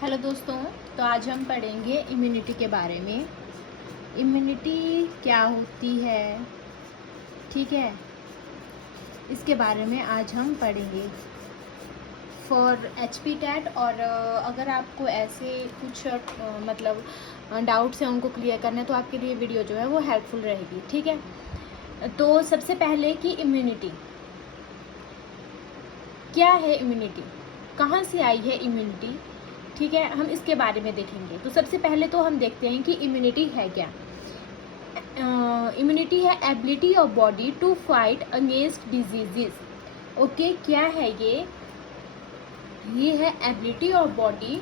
Hello दोस्तों। तो आज हम पढ़ेंगे इम्यूनिटी के बारे में। इम्यूनिटी क्या होती है, ठीक है, इसके बारे में आज हम पढ़ेंगे फॉर एचपी टैट। और अगर आपको ऐसे कुछ मतलब डाउट्स हैं उनको क्लियर करना है तो आपके लिए वीडियो जो है वो हेल्पफुल रहेगी, ठीक है। तो सबसे पहले कि इम्यूनिटी क्या है, इम्यूनिटी कहाँ से आई है इम्यूनिटी, ठीक है, हम इसके बारे में देखेंगे। तो सबसे पहले तो हम देखते हैं कि इम्यूनिटी है क्या। इम्यूनिटी है ability of body to fight against diseases. Okay, क्या है ये है ability of body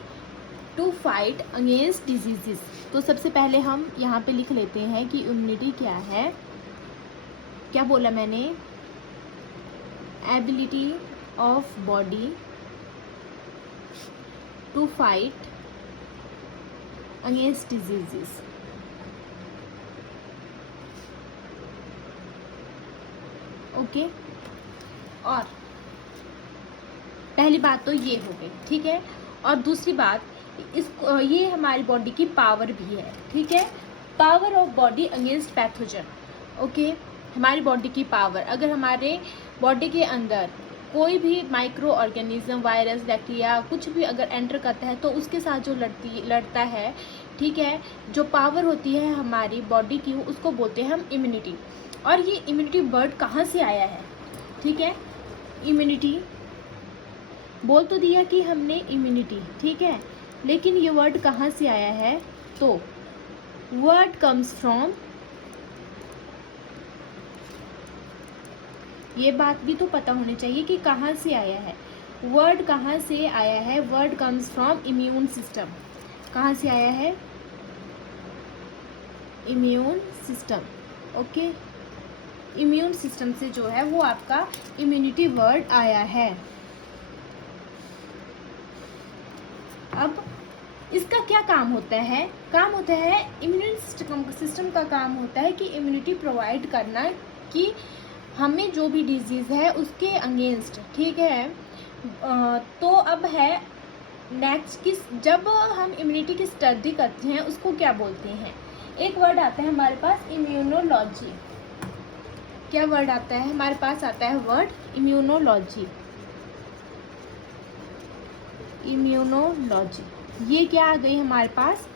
to fight against diseases. तो सबसे पहले हम यहाँ पे लिख लेते हैं कि इम्यूनिटी क्या है। क्या बोला मैंने? Ability of body to fight against diseases. Okay, और पहली बात तो ये हो गई, ठीक है। और दूसरी बात, ये हमारी बॉडी की पावर भी है, ठीक है। Power of body against pathogen. Okay, हमारी बॉडी की पावर, अगर हमारे बॉडी के अंदर कोई भी माइक्रो ऑर्गेनिज्म, वायरस, बैक्टीरिया कुछ भी अगर एंटर करता है तो उसके साथ जो लड़ता है, ठीक है, जो पावर होती है हमारी बॉडी की, उसको बोलते हैं हम इम्यूनिटी। और ये इम्यूनिटी वर्ड कहाँ से आया है, ठीक है। इम्यूनिटी बोल तो दिया कि हमने इम्यूनिटी, ठीक है, लेकिन ये वर्ड कहाँ से आया है? तो वर्ड कम्स फ्रॉम, ये बात भी तो पता होनी चाहिए कि कहाँ से आया है। वर्ड कहाँ से आया है? Word comes from immune system. कहाँ से आया है? Immune system. Okay, immune system से जो है वो आपका इम्यूनिटी वर्ड आया है। अब इसका क्या काम होता है? काम होता है, इम्यून सिस्टम का काम होता है कि इम्यूनिटी प्रोवाइड करना, कि हमें जो भी डिजीज़ है उसके अगेंस्ट, ठीक है। तो अब है नेक्स्ट, कि जब हम इम्यूनिटी की स्टडी करते हैं उसको क्या बोलते हैं? एक वर्ड आता है हमारे पास, इम्यूनोलॉजी। क्या वर्ड आता है हमारे पास? आता है वर्ड इम्यूनोलॉजी। इम्यूनोलॉजी, ये क्या आ गई हमारे पास?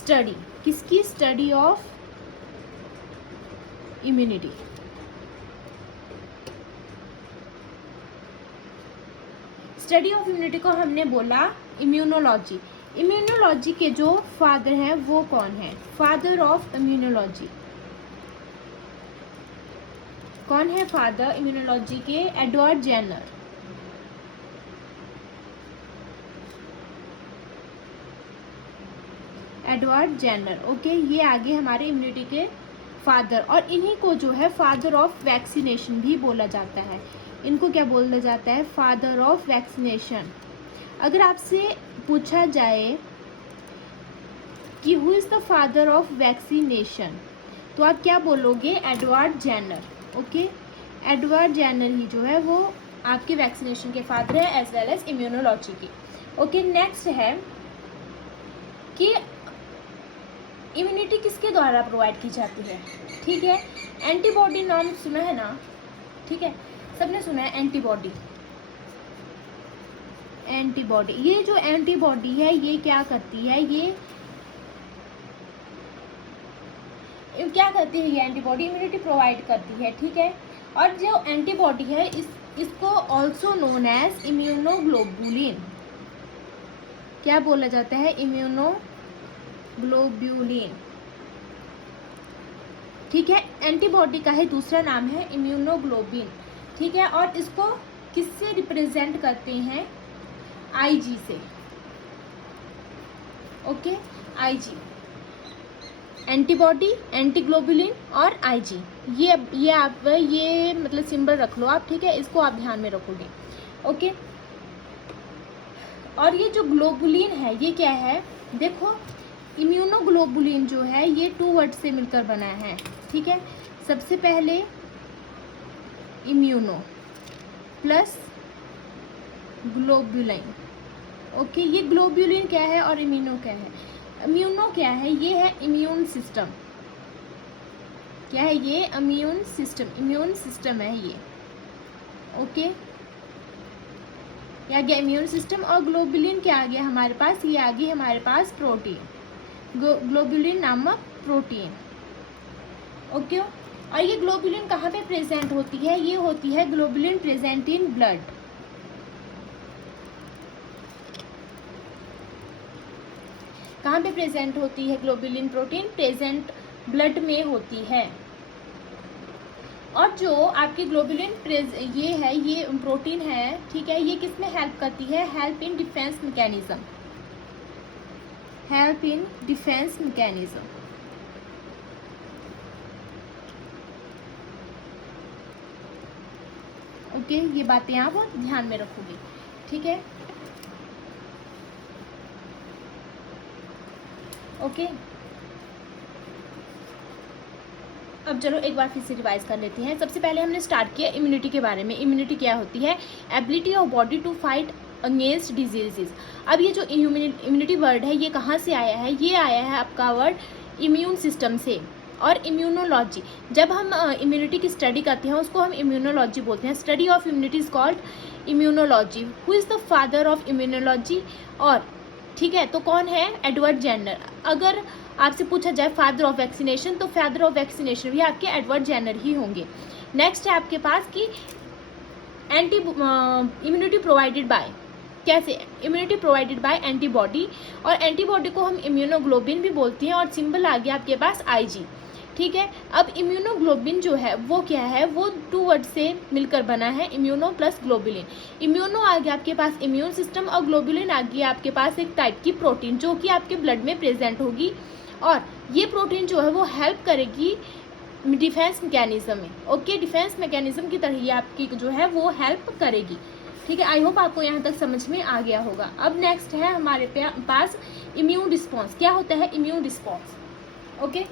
स्टडी। किसकी? Study of immunity. Study of immunity को हमने बोला इम्यूनोलॉजी। इम्यूनोलॉजी के जो फादर हैं वो कौन है? फादर ऑफ इम्यूनोलॉजी कौन है? फादर इम्यूनोलॉजी के Edward Jenner. Edward Jenner, okay, ये आगे हमारे इम्यूनिटी के फादर। और इन्हीं को जो है फादर ऑफ वैक्सीनेशन भी बोला जाता है। इनको क्या बोला जाता है? Father of vaccination. अगर आपसे पूछा जाए कि who is the father of vaccination, तो आप क्या बोलोगे? Edward Jenner. Okay, Edward Jenner ही जो है वो आपके वैक्सीनेशन के फादर है, एज वेल एज इम्यूनोलॉजी की। ओके, नेक्स्ट है कि इम्यूनिटी किसके द्वारा प्रोवाइड की जाती है, ठीक है। एंटीबॉडी नाम सुना है ना, ठीक है, सबने सुना है एंटीबॉडी। एंटीबॉडी, ये जो एंटीबॉडी है ये क्या करती है? ये क्या करती है? ये एंटीबॉडी इम्यूनिटी प्रोवाइड करती है, ठीक है। और जो एंटीबॉडी है इसको ऑल्सो नोन एज इम्यूनोग्लोबुलिन। क्या बोला जाता है? इम्यूनोग्लोबुलिन, ठीक है। एंटीबॉडी का ही दूसरा नाम है इम्यूनोग्लोबिन, ठीक है। और इसको किससे रिप्रेजेंट करते हैं? आईजी से। ओके, आईजी, एंटीबॉडी, एंटीग्लोबुलिन और आईजी, ये आप ये मतलब सिंबल रख लो आप, ठीक है, इसको आप ध्यान में रखोगे। ओके, और ये जो ग्लोबुलिन है ये क्या है? देखो, इम्यूनोग्लोबुलिन जो है ये 2 वर्ड से मिलकर बना है, ठीक है। सबसे पहले इम्यूनो प्लस ग्लोबुलिन, ओके, ये ग्लोब्यूलिन क्या है और इम्यूनो क्या है? इम्यूनो क्या है? ये है इम्यून सिस्टम। क्या है ये? इम्यून सिस्टम है ये। ओके, ये आ गया इम्यून सिस्टम। और ग्लोब्यूलिन क्या आ गया हमारे पास? ये आ गई हमारे पास प्रोटीन, ग्लोब्यूलिन नामक प्रोटीन। ओके, और ये ग्लोब्यूलिन कहाँ पे प्रेजेंट होती है? ये होती है ग्लोब्यूलिन प्रेजेंट इन ब्लड। कहाँ पे प्रेजेंट होती है ग्लोब्यूलिन प्रोटीन? प्रेजेंट ब्लड में होती है। और जो आपकी ग्लोब्यूलिन ये प्रोटीन है, ठीक है, ये किस में हेल्प करती है? Help in defence mechanism. Help in defence mechanism. Okay, ये बातें आप ध्यान में रखोगे, ठीक है। ओके, अब चलो एक बार फिर से रिवाइज कर लेते हैं। सबसे पहले हमने स्टार्ट किया इम्यूनिटी के बारे में। इम्यूनिटी क्या होती है? Ability of body to fight against diseases. अब ये जो इम्यूनिटी वर्ड है, ये कहाँ से आया है? ये आया है आपका वर्ड इम्यून सिस्टम से। और इम्यूनोलॉजी, जब हम इम्यूनिटी की स्टडी करते हैं उसको हम इम्यूनोलॉजी बोलते हैं। Study of immunity is called immunology. Who is the father of immunology? और ठीक है, तो कौन है? Edward Jenner. अगर आपसे पूछा जाए फादर ऑफ वैक्सीनेशन, तो फादर ऑफ वैक्सीनेशन भी आपके एडवर्ड जेनर ही होंगे। नेक्स्ट है आपके पास कि एंटी इम्यूनिटी प्रोवाइडेड बाय, कैसे? Immunity provided by antibody. और एंटीबॉडी को हम इम्यूनोग्लोबिन भी बोलते हैं। और सिंबल आ गया आपके पास IG, ठीक है। अब इम्यूनोग्लोबिन जो है वो क्या है? वो 2 वर्ड से मिलकर बना है, इम्यूनो प्लस ग्लोबुलिन। इम्यूनो आ गया आपके पास इम्यून सिस्टम, और ग्लोबुलिन आ गया आपके पास एक टाइप की प्रोटीन जो कि आपके ब्लड में प्रेजेंट होगी। और ये प्रोटीन जो है वो हेल्प करेगी डिफेंस मैकेनिज्म में। ओके, डिफेंस मैकेनिज्म की तरह ये आपकी जो है वो हेल्प करेगी, ठीक है। आई होप आपको यहाँ तक समझ में आ गया होगा। अब नेक्स्ट है हमारे पास इम्यून रिस्पॉन्स। क्या होता है इम्यून रिस्पॉन्स? ओके,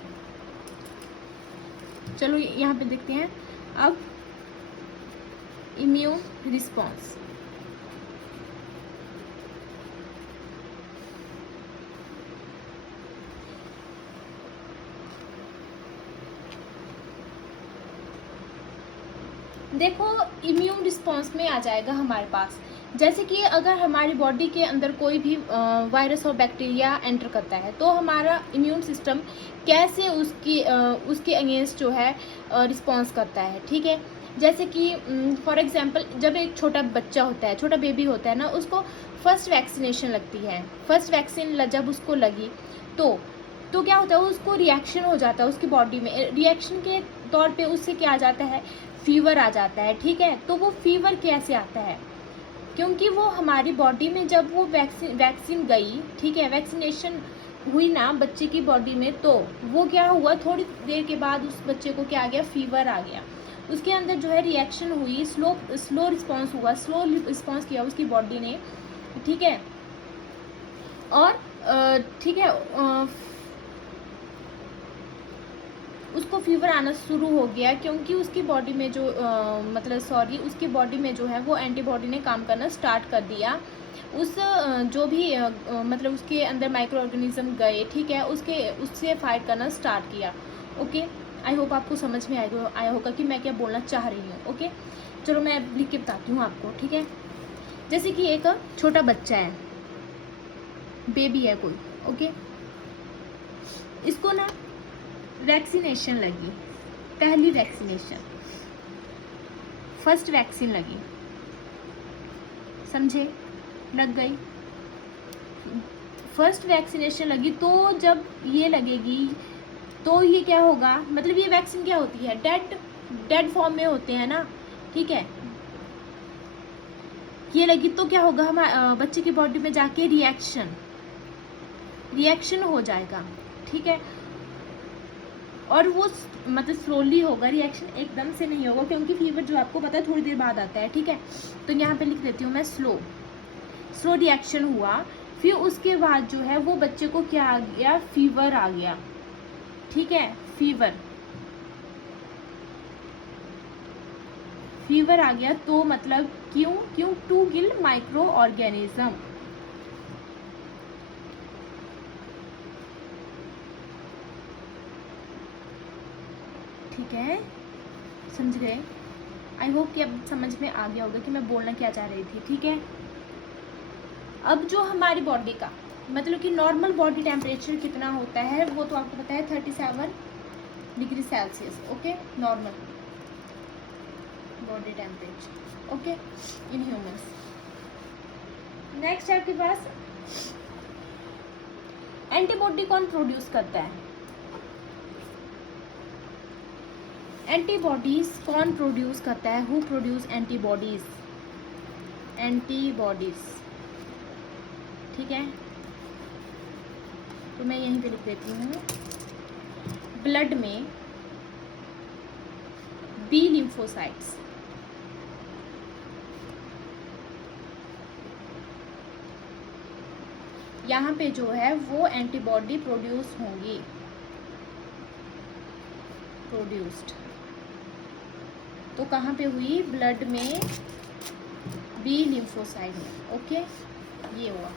चलो यहाँ पे देखते हैं अब इम्यून रिस्पॉन्स। देखो, इम्यून रिस्पॉन्स में आ जाएगा हमारे पास, जैसे कि अगर हमारी बॉडी के अंदर कोई भी वायरस और बैक्टीरिया एंटर करता है तो हमारा इम्यून सिस्टम कैसे उसके अगेंस्ट जो है रिस्पॉन्स करता है, ठीक है। जैसे कि फॉर एग्जांपल, जब एक छोटा बच्चा होता है, छोटा बेबी होता है ना, उसको फर्स्ट वैक्सीनेशन लगती है। फर्स्ट वैक्सीन जब उसको लगी तो क्या होता है? उसको रिएक्शन हो जाता है उसकी बॉडी में। रिएक्शन के तौर पे उससे क्या आ जाता है? फीवर आ जाता है, ठीक है। तो वो फीवर कैसे आता है? क्योंकि वो हमारी बॉडी में जब वो वैक्सीन गई, ठीक है, वैक्सीनेशन हुई ना बच्चे की बॉडी में, तो वो क्या हुआ? थोड़ी देर के बाद उस बच्चे को क्या आ गया? फीवर आ गया। उसके अंदर जो है रिएक्शन हुई, स्लो रिस्पॉन्स हुआ, स्लो रिस्पॉन्स किया उसकी बॉडी ने, ठीक है। और ठीक है, उसको फीवर आना शुरू हो गया क्योंकि उसकी बॉडी में जो उसकी बॉडी में जो है वो एंटीबॉडी ने काम करना स्टार्ट कर दिया। उस जो भी मतलब उसके अंदर माइक्रो ऑर्गेनिज्म गए, ठीक है, उससे फाइट करना स्टार्ट किया। ओके, आई होप आपको समझ में आया होगा कि मैं क्या बोलना चाह रही हूँ। ओके, चलो मैं लिख के बताती हूँ आपको, ठीक है। जैसे कि एक छोटा बच्चा है, बेबी है कोई, ओके, इसको ना वैक्सीनेशन लगी, पहली वैक्सीनेशन, फर्स्ट वैक्सीन लगी, समझे? लग गई फर्स्ट वैक्सीनेशन लगी, तो जब ये लगेगी तो ये क्या होगा? मतलब ये वैक्सीन क्या होती है? डेड फॉर्म में होते हैं ना, ठीक है। ये लगी तो क्या होगा? हमारे बच्चे की बॉडी में जाके रिएक्शन हो जाएगा, ठीक है। और वो मतलब स्लोली होगा, रिएक्शन एकदम से नहीं होगा, क्योंकि फीवर जो आपको पता है थोड़ी देर बाद आता है, ठीक है। तो यहाँ पे लिख देती हूँ मैं स्लो रिएक्शन हुआ। फिर उसके बाद जो है वो बच्चे को क्या आ गया? फीवर आ गया, ठीक है। फीवर आ गया तो मतलब क्यों? टू किल माइक्रो ऑर्गेनिज्म, ठीक है, समझ गए? आई होप कि अब समझ में आ गया होगा कि मैं बोलना क्या चाह रही थी। ठीक है, अब जो हमारी बॉडी का मतलब कि नॉर्मल बॉडी टेम्परेचर कितना होता है वो तो आपको पता है 37 degree Celsius. Okay, normal body temperature. Okay, in humans. Next है आपके पास एंटीबॉडी कौन प्रोड्यूस करता है? एंटीबॉडीज कौन प्रोड्यूस करता है? Who produce antibodies? एंटीबॉडीज, ठीक है, तो मैं यहीं पे लिख देती हूँ। ब्लड में बी लिम्फोसाइट्स, यहाँ पे जो है वो एंटीबॉडी प्रोड्यूस होंगी, प्रोड्यूस्ड। तो कहाँ पे हुई? ब्लड में बी लिम्फोसाइट में। ओके, ये हुआ।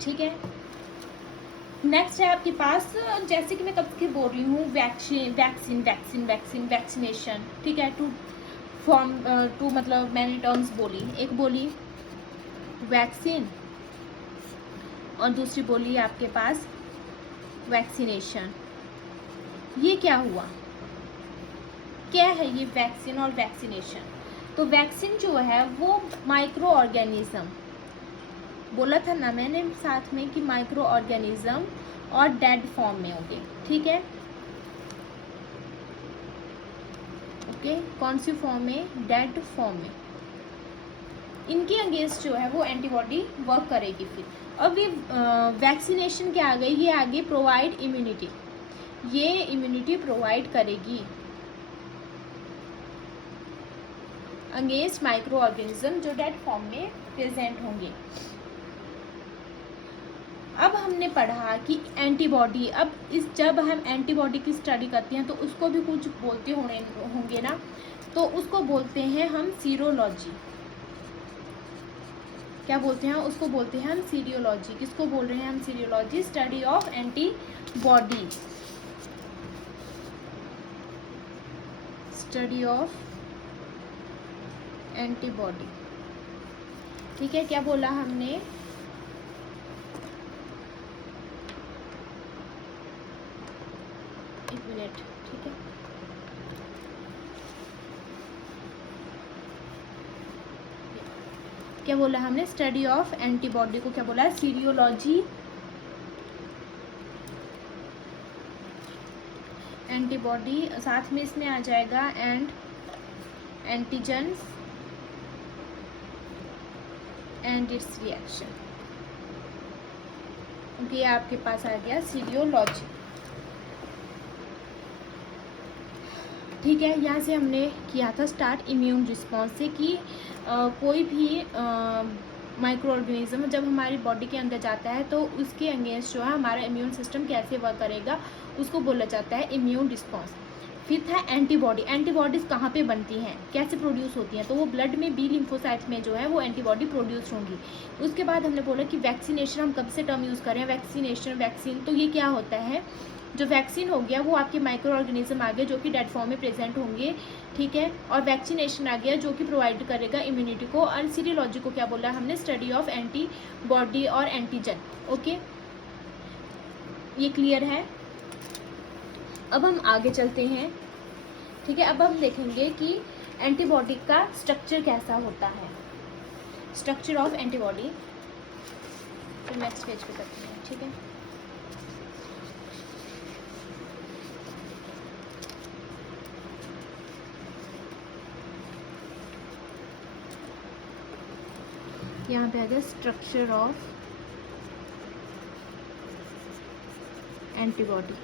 ठीक है, नेक्स्ट है आपके पास, जैसे कि मैं कब की बोल रही हूँ, vaccine vaccine vaccine vaccine vaccination. ठीक है, टू मतलब मैंने टर्म्स बोली, एक बोली वैक्सीन और दूसरी बोली आपके पास वैक्सीनेशन। ये क्या हुआ? क्या है ये वैक्सीन और वैक्सीनेशन? तो वैक्सीन जो है वो माइक्रो ऑर्गेनिज्म, बोला था ना मैंने साथ में कि माइक्रो ऑर्गेनिज्म और डेड फॉर्म में होंगे। ठीक है, ओके, कौन सी फॉर्म में? डेड फॉर्म में। इनके अगेंस्ट जो है वो एंटीबॉडी वर्क करेगी। फिर अब ये वैक्सीनेशन क्या आ गई? ये आगे प्रोवाइड इम्यूनिटी, ये इम्यूनिटी प्रोवाइड करेगी अगेंस्ट माइक्रो ऑर्गेनिज्म जो डेड फॉर्म में प्रेजेंट होंगे। अब हमने पढ़ा कि एंटीबॉडी, अब इस जब हम एंटीबॉडी की स्टडी करते हैं तो उसको भी कुछ बोलते होंगे ना, तो उसको बोलते हैं हम सीरोलॉजी। क्या बोलते हैं उसको? बोलते हैं हम सीरियोलॉजी। किसको बोल रहे हैं हम? Serology, study of antibody, study of antibody. ठीक है, क्या बोला हमने? एक मिनट, ठीक है, क्या बोला हमने? स्टडी ऑफ एंटीबॉडी को क्या बोला है? सीरियोलॉजी। एंटीबॉडी साथ में इसमें आ जाएगा and antigens and it's reaction. ये आपके पास आ गया सीरियोलॉजी। ठीक है, यहाँ से हमने किया था स्टार्ट इम्यून रिस्पॉन्स से कि कोई भी माइक्रो ऑर्गेनिज्म जब हमारी बॉडी के अंदर जाता है तो उसके अगेंस्ट जो है हमारा इम्यून सिस्टम कैसे वर्क करेगा, उसको बोला जाता है इम्यून रिस्पॉन्स। फिफ्थ है एंटीबॉडी। एंटीबॉडीज कहाँ पे बनती हैं, कैसे प्रोड्यूस होती हैं? तो वो ब्लड में बी लिम्फोसाइट्स में जो है वो एंटीबॉडी प्रोड्यूस होंगी। उसके बाद हमने बोला कि वैक्सीनेशन, हम कब से टर्म यूज़ करें? Vaccination, vaccine. तो ये क्या होता है? जो वैक्सीन हो गया वो आपके माइक्रो ऑर्गेनिज्म आ गए जो कि डेड फॉर्म में प्रेजेंट होंगे। ठीक है, और वैक्सीनेशन आ गया जो कि प्रोवाइड करेगा इम्यूनिटी को। और सीरियोलॉजी को क्या बोला हमने? स्टडी ऑफ एंटीबॉडी और एंटीजन। ओके, ये क्लियर है? अब हम आगे चलते हैं। ठीक है, अब हम देखेंगे कि एंटीबॉडी का स्ट्रक्चर कैसा होता है, स्ट्रक्चर ऑफ एंटीबॉडी। तो नेक्स्ट पेज पे करते हैं। ठीक है, यहाँ पे आ गया स्ट्रक्चर ऑफ एंटीबॉडी।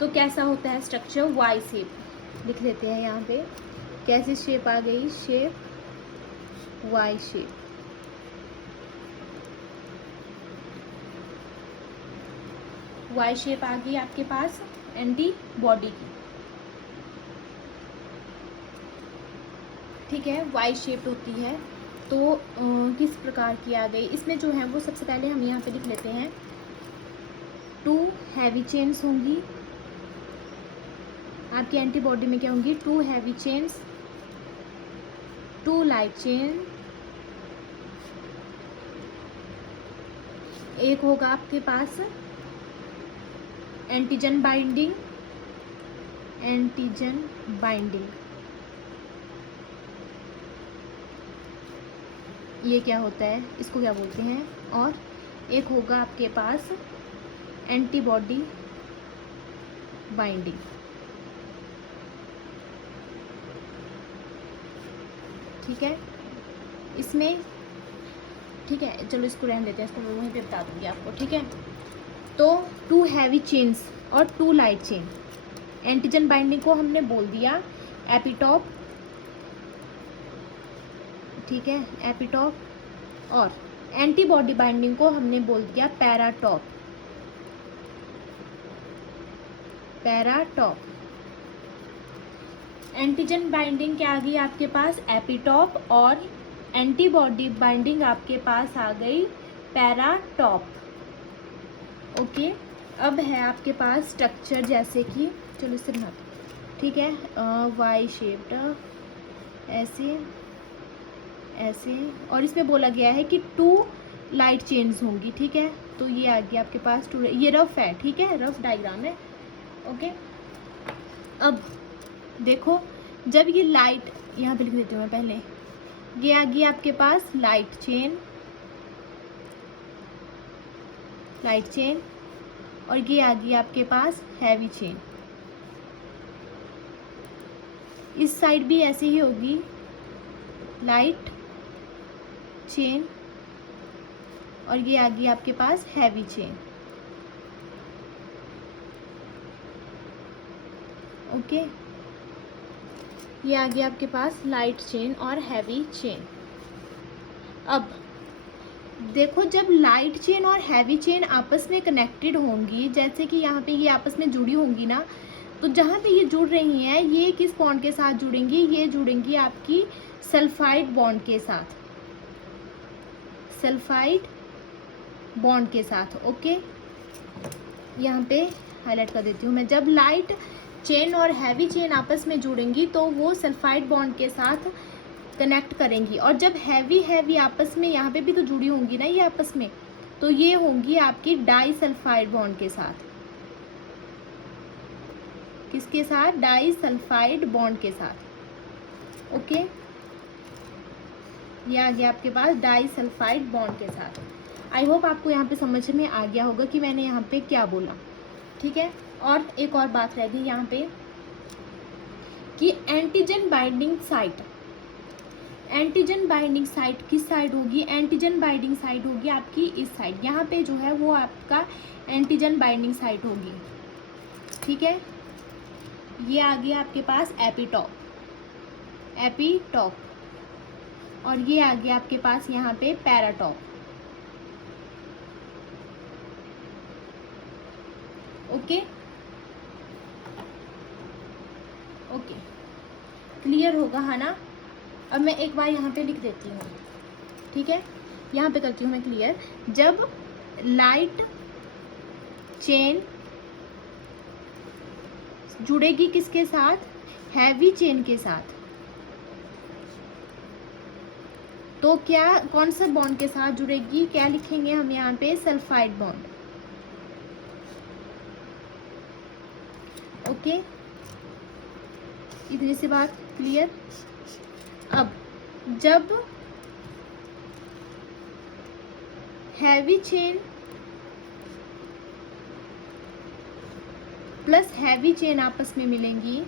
तो कैसा होता है स्ट्रक्चर? वाई शेप लिख लेते हैं यहाँ पे। कैसी शेप आ गई? Shape Y shape. Y shape आ गई आपके पास एंटीबॉडी की। ठीक है, वाई शेप होती है तो किस प्रकार की आ गई, इसमें जो है वो सबसे पहले हम यहाँ पे लिख लेते हैं 2 हैवी चेन्स होंगी आपकी एंटीबॉडी में। क्या होंगी? 2 हैवी चेन्स, 2 लाइट चेन, एक होगा आपके पास एंटीजन बाइंडिंग, एंटीजन बाइंडिंग, ये क्या होता है, इसको क्या बोलते हैं, और एक होगा आपके पास एंटीबॉडी बाइंडिंग। ठीक है, इसमें ठीक है, चलो इसको रहने देते हैं, इसको मैं वहीं पे बता दूंगी आपको। ठीक है, तो 2 हैवी चेन्स और 2 लाइट चेन, एंटीजन बाइंडिंग को हमने बोल दिया एपिटॉप। ठीक है, एपिटॉप, और एंटीबॉडी बाइंडिंग को हमने बोल दिया पैराटॉप। पैराटॉप। एंटीजन बाइंडिंग क्या आ गई आपके पास? एपिटॉप, और एंटीबॉडी बाइंडिंग आपके पास आ गई पैराटॉप। ओके, अब है आपके पास स्ट्रक्चर, जैसे कि चलो इससे बनाते हैं। ठीक है, वाई शेप्ड, ऐसे ऐसे, और इसमें बोला गया है कि 2 लाइट चेन्स होंगी। ठीक है, तो ये आ गया आपके पास 2, ये रफ है। ठीक है, रफ डायग्राम है। ओके, अब देखो, जब ये लाइट, यहाँ पे लिख देती हूँ मैं पहले, ये आ गई आपके पास लाइट चेन, लाइट चेन, और ये आ गई आपके पास हैवी चेन। इस साइड भी ऐसे ही होगी, लाइट चेन, और ये आ गई आपके पास हैवी चेन। ओके, ये आ गया आपके पास लाइट चेन और हैवी चेन। अब देखो, जब लाइट चेन और हैवी चेन आपस में कनेक्टेड होंगी, जैसे कि यहाँ पे ये आपस में जुड़ी होंगी ना, तो जहाँ पे ये जुड़ रही हैं, ये किस बॉन्ड के साथ जुड़ेंगी? ये जुड़ेंगी आपकी सल्फाइड बॉन्ड के साथ, सल्फाइड बॉन्ड के साथ। ओके, यहाँ पे हाईलाइट कर देती हूँ मैं। जब लाइट चेन और हैवी चेन आपस में जुड़ेंगी तो वो सल्फाइड बॉन्ड के साथ कनेक्ट करेंगी, और जब हैवी आपस में, यहाँ पे भी तो जुड़ी होंगी ना ये आपस में, तो ये होंगी आपकी डाई सल्फाइड बॉन्ड के साथ। किसके साथ? डाई सल्फाइड बॉन्ड के साथ। ओके, ये आ गया आपके पास डाई सल्फाइड बॉन्ड के साथ। आई होप आपको यहाँ पे समझ में आ गया होगा कि मैंने यहाँ पे क्या बोला। ठीक है, और एक और बात रह गई यहाँ पे कि antigen binding site, antigen binding site किस साइड होगी? एंटीजन बाइंडिंग साइट होगी आपकी इस साइड, यहाँ पे जो है वो आपका एंटीजन बाइंडिंग साइट होगी। ठीक है, ये आ गया आपके पास एपिटॉप, एपिटॉप, और ये आ गया आपके पास यहाँ पे पैराटॉप। ओके, ओके, क्लियर होगा है ना? अब मैं एक बार यहाँ पे लिख देती हूँ। ठीक है, यहाँ पे करती हूँ मैं क्लियर। जब लाइट चेन जुड़ेगी किसके साथ? हैवी चेन के साथ, तो क्या, कौन सा बॉन्ड के साथ जुड़ेगी? क्या लिखेंगे हम यहाँ पे? Sulphide bond. ओके, इतनी सी बात क्लियर। अब जब heavy chain plus heavy chain आपस में मिलेंगी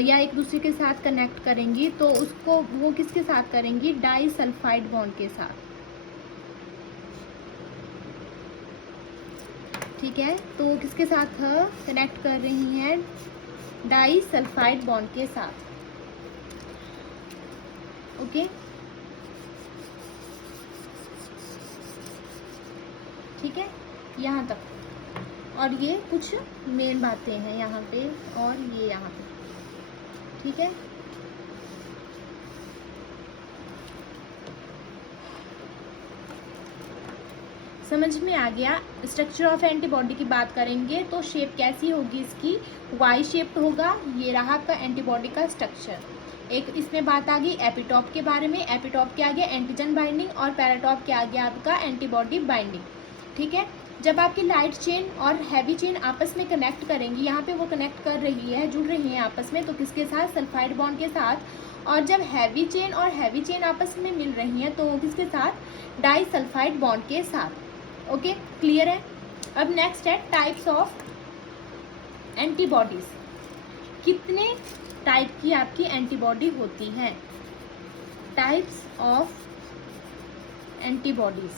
या एक दूसरे के साथ कनेक्ट करेंगी, तो उसको वो किसके साथ करेंगी? डाई सल्फाइड बॉन्ड के साथ। ठीक है, तो किसके साथ कनेक्ट कर रही हैं? डाई सल्फाइड बॉन्ड के साथ। ओके, ठीक है, यहाँ तक। और ये कुछ मेन बातें हैं यहाँ पे, और ये यहाँ पे। ठीक है, समझ में आ गया। स्ट्रक्चर ऑफ एंटीबॉडी की बात करेंगे तो शेप कैसी होगी इसकी, वाई शेप्ड होगा। ये रहा आपका एंटीबॉडी का स्ट्रक्चर। एक इसमें बात आ गई एपिटॉप के बारे में। एपिटॉप के आगे एंटीजन बाइंडिंग और पैराटॉप के आगे आपका एंटीबॉडी बाइंडिंग। ठीक है, जब आपकी लाइट चेन और हैवी चेन आपस में कनेक्ट करेंगी, यहाँ पे वो कनेक्ट कर रही है, जुड़ रही है आपस में, तो किसके साथ, सल्फाइड बॉन्ड के साथ। और जब हैवी चेन और हैवी चेन आपस में मिल रही हैं तो किसके साथ, डाई सल्फाइड बॉन्ड के साथ। ओके, क्लियर है। अब नेक्स्ट है टाइप्स ऑफ एंटीबॉडीज। कितने टाइप की आपकी एंटीबॉडी होती है, टाइप्स ऑफ एंटीबॉडीज।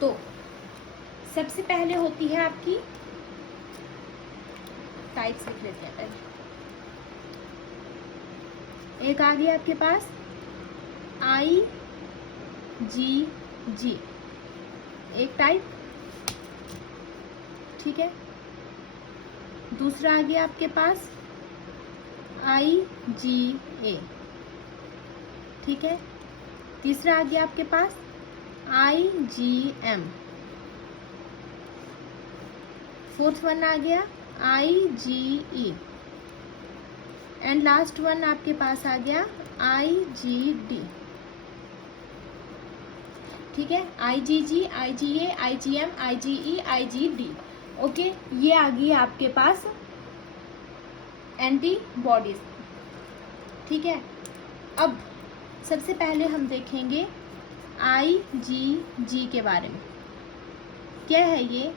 तो सबसे पहले होती है आपकी, टाइप्स लिख लेते हैं पहले। एक आ गया आपके पास IgG, एक टाइप, ठीक है। दूसरा आ गया आपके पास IgA, ठीक है। तीसरा आ गया आपके पास IgM, फोर्थ वन आ गया IgE, एंड लास्ट वन आपके पास आ गया IgD, ठीक है। IgG, IgA, IgM, IgE, IgD। Okay, ये आ गई आपके पास एंटीबॉडीज, ठीक है। अब सबसे पहले हम देखेंगे IgG के बारे में, क्या है ये।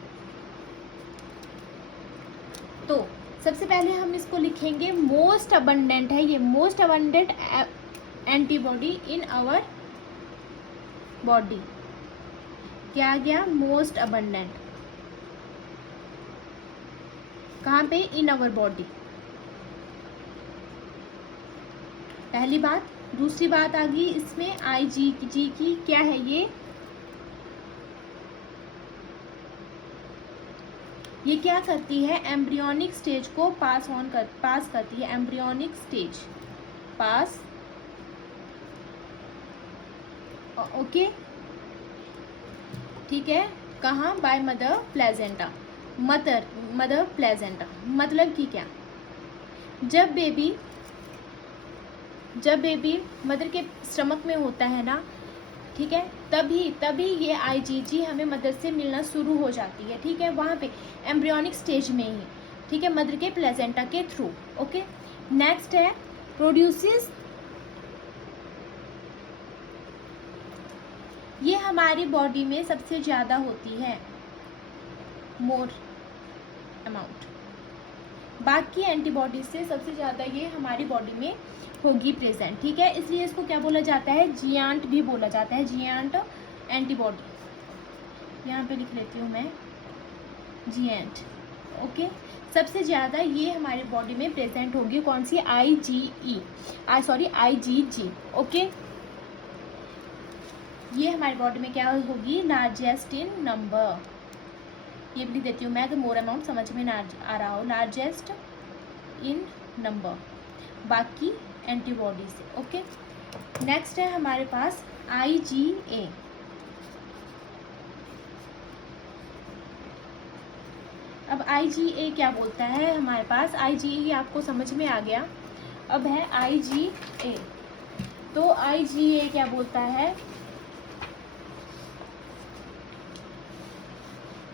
तो सबसे पहले हम इसको लिखेंगे मोस्ट अबंडेंट है, ये most abundant antibody in our body. क्या आ गया, मोस्ट अबंडेंट, कहाँ पे, इन आवर बॉडी, पहली बात। दूसरी बात आ गई इसमें IgG की, क्या है ये क्या करती है, एम्ब्रियोनिक स्टेज को पास करती है, एम्ब्रियोनिक स्टेज पास, ओके, ठीक है। कहाँ, by mother placenta, mother placenta. मतलब कि क्या, जब बेबी मदर के स्टमक में होता है ना, ठीक है, तभी ये IgG हमें मदर से मिलना शुरू हो जाती है, ठीक है, वहाँ पे एम्ब्रियोनिक स्टेज में ही, ठीक है, मदर के प्लेजेंटा के थ्रू। ओके, नेक्स्ट है प्रोड्यूसेस, ये हमारी बॉडी में सबसे ज़्यादा होती है, मोर अमाउंट, बाकी एंटीबॉडीज से सबसे ज़्यादा ये हमारी बॉडी में होगी प्रेजेंट, ठीक है। इसलिए इसको क्या बोला जाता है, जियांट भी बोला जाता है, जियांट एंटीबॉडी। यहाँ पे लिख लेती हूँ मैं, जियांट। ओके, सबसे ज़्यादा ये हमारी बॉडी में प्रेजेंट होगी, कौन सी, IgG। ओके, ये हमारी बॉडी में क्या होगी, लार्जेस्ट इन नंबर। ये भी लिख देती हूँ मैं, अगर मोर अमाउंट समझ में ना आ रहा हो, लार्जेस्ट इन नंबर बाकी एंटीबॉडी से। ओके, नेक्स्ट है हमारे पास IgA। अब IgA क्या बोलता है हमारे पास, IgA आपको समझ में आ गया। अब है IgA, तो IgA क्या बोलता है,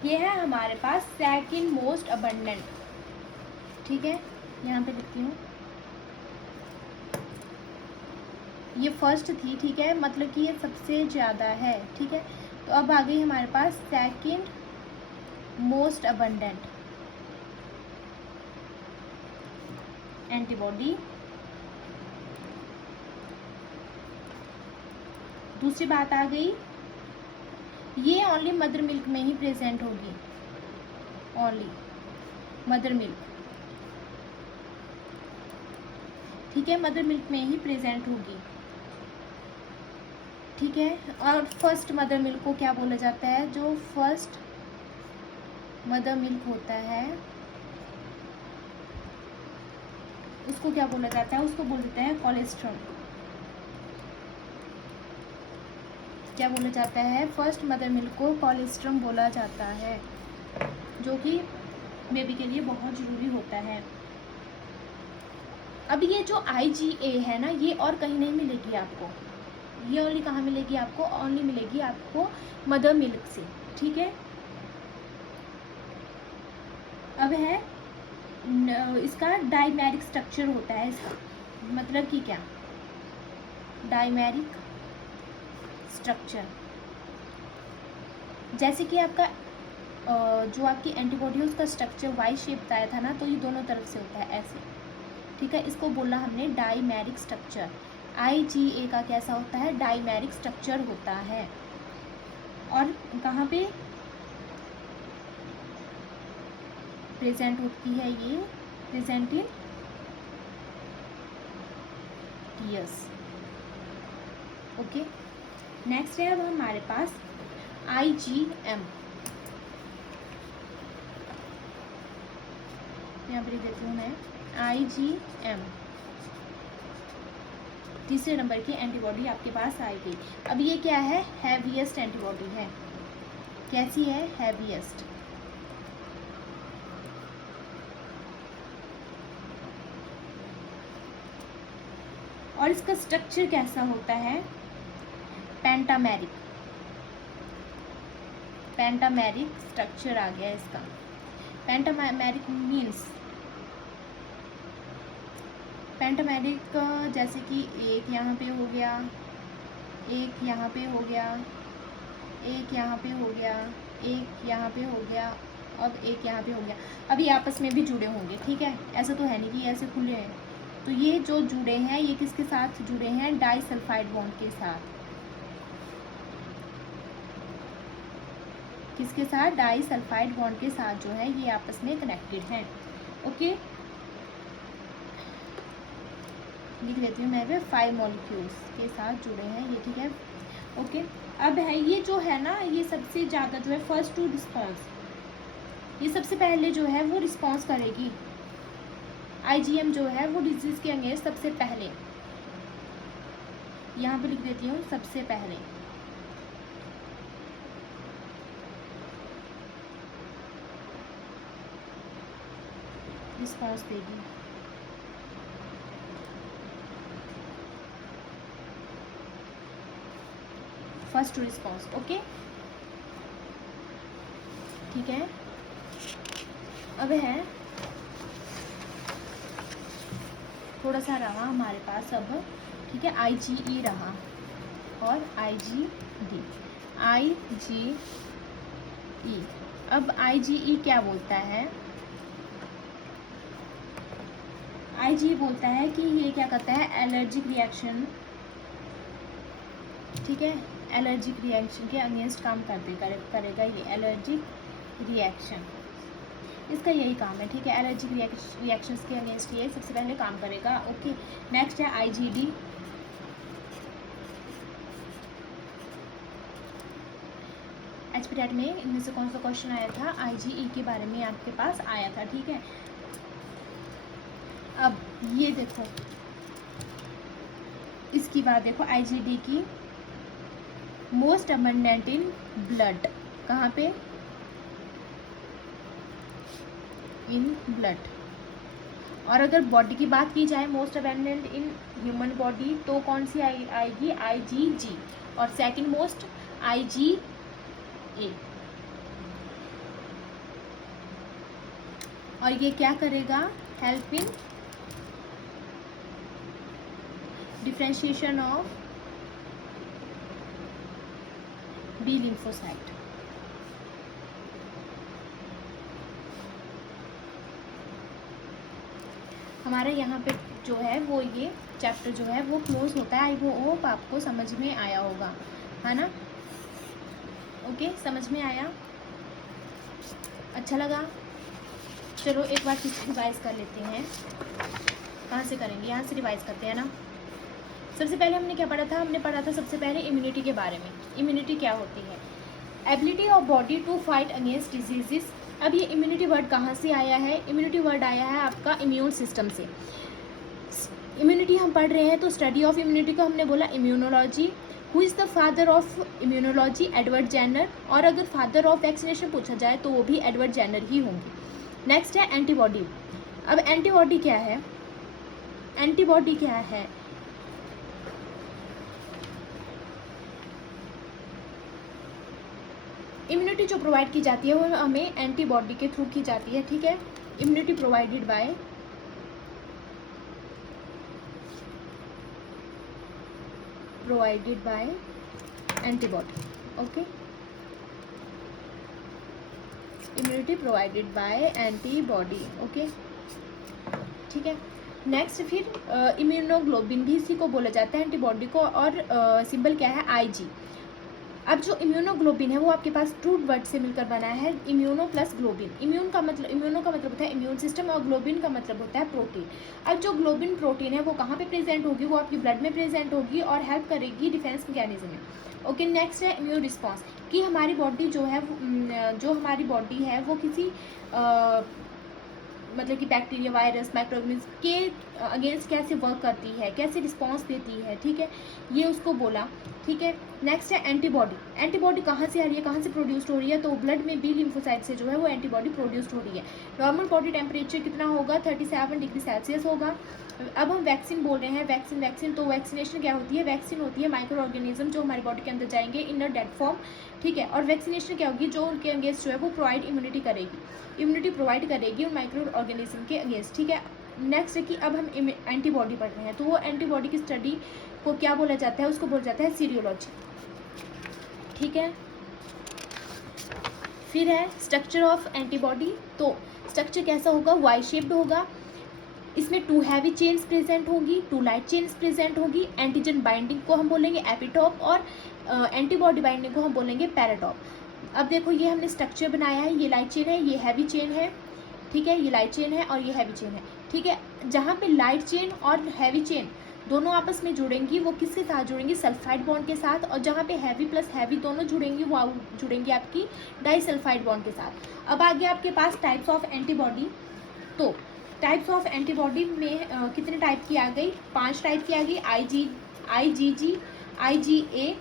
ये है हमारे पास सेकंड मोस्ट अबंडेंट, ठीक है। यहाँ पे लिखती हूँ, ये फर्स्ट थी, ठीक है, मतलब कि ये सबसे ज़्यादा है, ठीक है। तो अब आ गई हमारे पास सेकंड मोस्ट अबंडेंट एंटीबॉडी। दूसरी बात आ गई, ये ओनली मदर मिल्क में ही प्रेजेंट होगी, ओनली मदर मिल्क, ठीक है, मदर मिल्क में ही प्रेजेंट होगी, ठीक है। और फर्स्ट मदर मिल्क को क्या बोला जाता है, जो फर्स्ट मदर मिल्क होता है उसको क्या बोला जाता है, उसको बोल देते हैं कोलेस्ट्रम। क्या बोला जाता है, फर्स्ट मदर मिल्क को कोलेस्ट्रम बोला जाता है, जो कि बेबी के लिए बहुत ज़रूरी होता है। अब ये जो IgA है ना, ये और कहीं नहीं मिलेगी आपको, ये ओनली कहाँ मिलेगी आपको, ओनली मिलेगी आपको मदर मिल्क से, ठीक है। अब है इसका डाइमेरिक स्ट्रक्चर होता है इसका, मतलब कि क्या, डाइमेरिक स्ट्रक्चर, जैसे कि आपका जो आपकी एंटीबॉडी है उसका स्ट्रक्चर वाई शेप आया था ना, तो ये दोनों तरफ से होता है ऐसे, ठीक है। इसको बोला हमने डाइमेरिक स्ट्रक्चर। IgA का कैसा होता है, डाइमेरिक स्ट्रक्चर होता है। और कहाँ पे प्रेजेंट होती है, ये present in tears, okay. Next है अब हमारे पास IgM, यहाँ पर देती हूँ मैं IgM, तीसरे नंबर की एंटीबॉडी आपके पास आएगी। अब ये क्या है, हैवीएस्ट एंटीबॉडी है। कैसी है, हैवीएस्ट। और इसका स्ट्रक्चर कैसा होता है, पेंटामेरिक, पेंटामेरिक स्ट्रक्चर आ गया इसका। पेंटामेरिक मीन्स, पेंटामेरिक जैसे कि एक यहाँ पे हो गया, एक यहाँ पे हो गया, एक यहाँ पे हो गया, एक यहाँ पे हो गया, अब एक यहाँ पे हो गया। अब ये आपस में भी जुड़े होंगे, ठीक है, ऐसा तो है नहीं कि ऐसे खुले हैं। तो ये जो जुड़े हैं ये किसके साथ जुड़े हैं, डाइसल्फाइड बॉन्ड के साथ। किसके साथ, डाइसल्फाइड बॉन्ड के साथ जो है ये आपस में कनेक्टेड हैं, ओके। लिख देती हूँ मैं भी, 5 मॉलिक्यूल्स के साथ जुड़े हैं ये, ठीक है, ओके। अब है ये जो है ना, ये सबसे ज़्यादा जो है फर्स्ट टू रिस्पॉन्स, ये सबसे पहले जो है वो रिस्पॉन्स करेगी। IgM जो है वो डिजीज़ के अगेंस्ट सबसे पहले, यहाँ पे लिख देती हूँ सबसे पहले, रिस्पॉन्स देगी। फर्स्ट रिस्पॉन्स, ओके, ठीक है। अब है थोड़ा सा रहा हमारे पास अब, ठीक है, IgE रहा और IgD, IgE। अब IgE क्या बोलता है, IgE बोलता है कि ये क्या करता है, एलर्जिक रिएक्शन, ठीक है, एलर्जिक रिएक्शन के अगेंस्ट काम करेगा ये, एलर्जिक रिएक्शन इसका यही काम है, ठीक है, एलर्जिक रिएक्शंस के अगेंस्ट ये सबसे पहले काम करेगा, ओके। नेक्स्ट है IgD। एचपीटेट में इनमें से कौन सा क्वेश्चन आया था, IgE के बारे में आपके पास आया था, ठीक है। अब ये देखो, इसकी बात देखो, IgD की मोस्ट अबंडेंट इन ब्लड, कहाँ पे, इन ब्लड। और अगर बॉडी की बात की जाए most abundant in human body, तो कौन सी आएगी, IgG, और सेकंड मोस्ट IgA। और ये क्या करेगा, help in differentiation of B lymphocyte. हमारे यहाँ पे जो है वो ये चैप्टर जो है वो क्लोज होता है। आई होप आपको समझ में आया होगा, है ना, ओके, समझ में आया, अच्छा लगा। चलो एक बार फिर रिवाइज कर लेते हैं, कहाँ से करेंगे, यहाँ से रिवाइज करते हैं ना। सबसे पहले हमने क्या पढ़ा था, हमने पढ़ा था सबसे पहले इम्यूनिटी के बारे में। इम्यूनिटी क्या होती है, ability of body to fight against diseases. अब ये इम्यूनिटी वर्ड कहाँ से आया है, इम्यूनिटी वर्ड आया है आपका इम्यून सिस्टम से। इम्यूनिटी हम पढ़ रहे हैं तो स्टडी ऑफ इम्यूनिटी को हमने बोला immunology. Who is the father of immunology? Edward Jenner. और अगर फादर ऑफ वैक्सीनेशन पूछा जाए तो वो भी एडवर्ड जेनर ही होंगे। नेक्स्ट है एंटीबॉडी। अब एंटीबॉडी क्या है? एंटीबॉडी क्या है? इम्यूनिटी जो प्रोवाइड की जाती है वो हमें एंटीबॉडी के थ्रू की जाती है, ठीक है। Immunity provided by antibody, okay. Immunity provided by antibody, okay, ठीक है। नेक्स्ट फिर इम्यूनोग्लोबिन भी इसी को बोला जाता है एंटीबॉडी को, और सिंबल क्या है? IG। अब जो इम्यूनोग्लोबिन है वो आपके पास टू वर्ड से मिलकर बना है, इम्यूनो प्लस ग्लोबिन। इम्यूनो का मतलब होता है इम्यून सिस्टम, और ग्लोबिन का मतलब होता है प्रोटीन। अब जो ग्लोबिन प्रोटीन है वो कहाँ पे प्रेजेंट होगी? वो आपकी ब्लड में प्रेजेंट होगी और हेल्प करेगी डिफेंस मैकेनिज्म में, ओके। नेक्स्ट है इम्यून रिस्पॉन्स, कि हमारी बॉडी जो है वो किसी मतलब कि बैक्टीरिया, वायरस, माइक्रोऑर्गेनिज्म के अगेंस्ट कैसे वर्क करती है, कैसे रिस्पॉन्स देती है, ठीक है, ये उसको बोला, ठीक है। नेक्स्ट है एंटीबॉडी। एंटीबॉडी कहाँ से आ रही है, कहाँ से प्रोड्यूस्ड हो रही है? तो ब्लड में बी लिम्फोसाइट से जो है वो एंटीबॉडी प्रोड्यूस्ड हो रही है। नॉर्मल बॉडी टेम्परेचर कितना होगा? 37 डिग्री सेल्सियस होगा। अब हम वैक्सीन बोल रहे हैं, वैक्सीन तो वैक्सीनेशन क्या होती है? वैक्सीन होती है माइक्रो ऑर्गेनिज्म जो हमारी बॉडी के अंदर जाएंगे इन अ डेड फॉर्म, ठीक है। और वैक्सीनेशन क्या होगी? जो उनके अगेंस्ट जो है वो प्रोवाइड इम्यूनिटी प्रोवाइड करेगी उन माइक्रो ऑर्गेनिज्म के अगेंस्ट, ठीक है। नेक्स्ट है कि अब हम एंटीबॉडी पढ़ रहे हैं, तो वो एंटीबॉडी की स्टडी को क्या बोला जाता है? उसको बोला जाता है सीरियोलॉजी, ठीक है। फिर है स्ट्रक्चर ऑफ एंटीबॉडी। तो स्ट्रक्चर कैसा होगा? वाई शेप्ड होगा। इसमें 2 हैवी चेन्स प्रेजेंट होगी, 2 लाइट चेन्स प्रेजेंट होगी। एंटीजन बाइंडिंग को हम बोलेंगे एपिटॉप, और एंटीबॉडी बाइंडिंग को हम बोलेंगे पैराटॉप। अब देखो ये हमने स्ट्रक्चर बनाया है, ये लाइट चेन है, ये हैवी चेन है, ठीक है, ये लाइट चेन है और ये हैवी चेन है, ठीक है। जहाँ पे लाइट चेन और हैवी चेन दोनों आपस में जुड़ेंगी वो किसके साथ जुड़ेंगी? सल्फाइड बॉन्ड के साथ। और जहाँ पे हैवी प्लस हैवी दोनों जुड़ेंगी वो जुड़ेंगी आपकी डाइसल्फाइड बॉन्ड के साथ। अब आगे आपके पास टाइप्स ऑफ एंटीबॉडी। तो टाइप्स ऑफ एंटीबॉडी में कितने टाइप की आ गई? 5 टाइप की आ गई। IgG, IgA,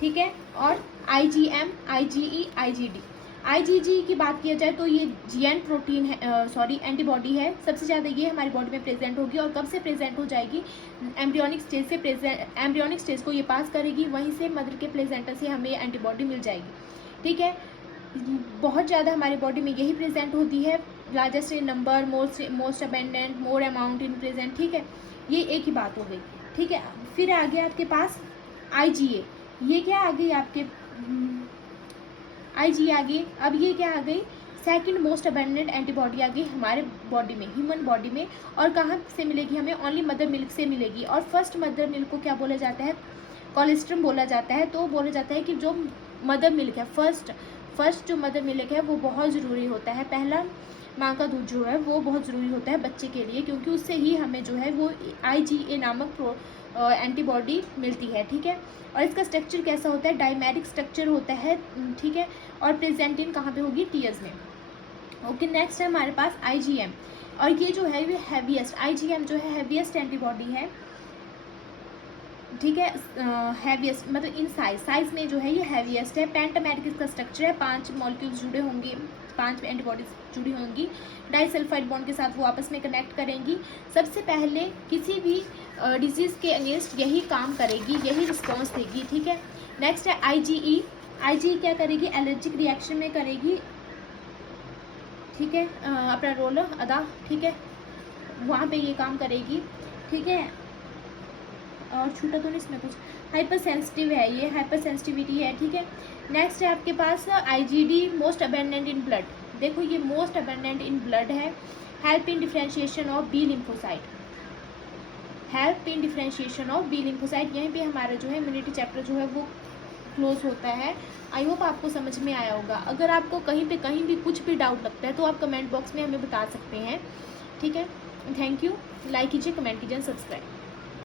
ठीक है, और IgM, IgE, IgD। IgG की बात किया जाए तो ये GN प्रोटीन है, एंटीबॉडी है। सबसे ज़्यादा ये हमारी बॉडी में प्रेजेंट होगी, और कब से प्रेजेंट हो जाएगी? एम्ब्रियोनिक स्टेज को ये पास करेगी, वहीं से मदर के प्लेसेंटा से हमें एंटीबॉडी मिल जाएगी, ठीक है। बहुत ज़्यादा हमारी बॉडी में यही प्रेजेंट होती है, largest in number, most abundant, more amount in present, ठीक है। ये एक ही बात हो गई, ठीक है। फिर आगे आपके पास IgA। ये क्या आ गई आपके? IgA आ गई। अब ये क्या आ गई? सेकंड मोस्ट अबेंडेंट एंटीबॉडी आ गई हमारे बॉडी में, ह्यूमन बॉडी में। और कहाँ से मिलेगी हमें? ओनली मदर मिल्क से मिलेगी। और फर्स्ट मदर मिल्क को क्या बोला जाता है? कोलेस्ट्रम बोला जाता है। तो बोला जाता है कि जो मदर मिल्क है, फर्स्ट जो मदर मिल्क है वो बहुत ज़रूरी होता है। पहला माँ का दूध जो है वो बहुत ज़रूरी होता है बच्चे के लिए, क्योंकि उससे ही हमें जो है वो IgA नामक एंटीबॉडी मिलती है, ठीक है। और इसका स्ट्रक्चर कैसा होता है? डायमेरिक स्ट्रक्चर होता है, ठीक है। और प्रेजेंट कहाँ पे होगी? टीयर्स में, ओके। नेक्स्ट है हमारे पास IgM, और ये जो है ये हैवीएस्ट, IgM जो है हैवीएस्ट एंटीबॉडी है, ठीक है। हैवीएस्ट मतलब इन साइज में जो है ये हैवीएस्ट है। पेंटामेरिक इसका स्ट्रक्चर है, 5 मॉलिक्यूल्स जुड़े होंगे, 5 एंटीबॉडीज जुड़ी होंगी, डाइसल्फाइड बॉन्ड के साथ वो आपस में कनेक्ट करेंगी। सबसे पहले किसी भी डिजीज़ के अगेंस्ट यही काम करेगी, यही रिस्पॉन्स देगी, ठीक है। नेक्स्ट है IgE। IgE क्या करेगी? एलर्जिक रिएक्शन में करेगी, ठीक है, अपना रोल अदा, ठीक है, वहाँ पे ये काम करेगी, ठीक है। और छूटा तो नहीं इसमें कुछ? हाइपर सेंसिटिव है ये, हाइपर सेंसिटिविटी है, ठीक है। नेक्स्ट है आपके पास IgD, most abundant in blood. देखो ये मोस्ट अबेंडेंट इन ब्लड है। Help in differentiation of B lymphocyte, help in differentiation of B lymphocyte. यहीं पे हमारा जो है इम्यूनिटी चैप्टर जो है वो क्लोज होता है। आई होप आपको समझ में आया होगा। अगर आपको कहीं भी कुछ भी डाउट लगता है तो आप कमेंट बॉक्स में हमें बता सकते हैं, ठीक है। Thank you. लाइक कीजिए, कमेंट कीजिए, सब्सक्राइब।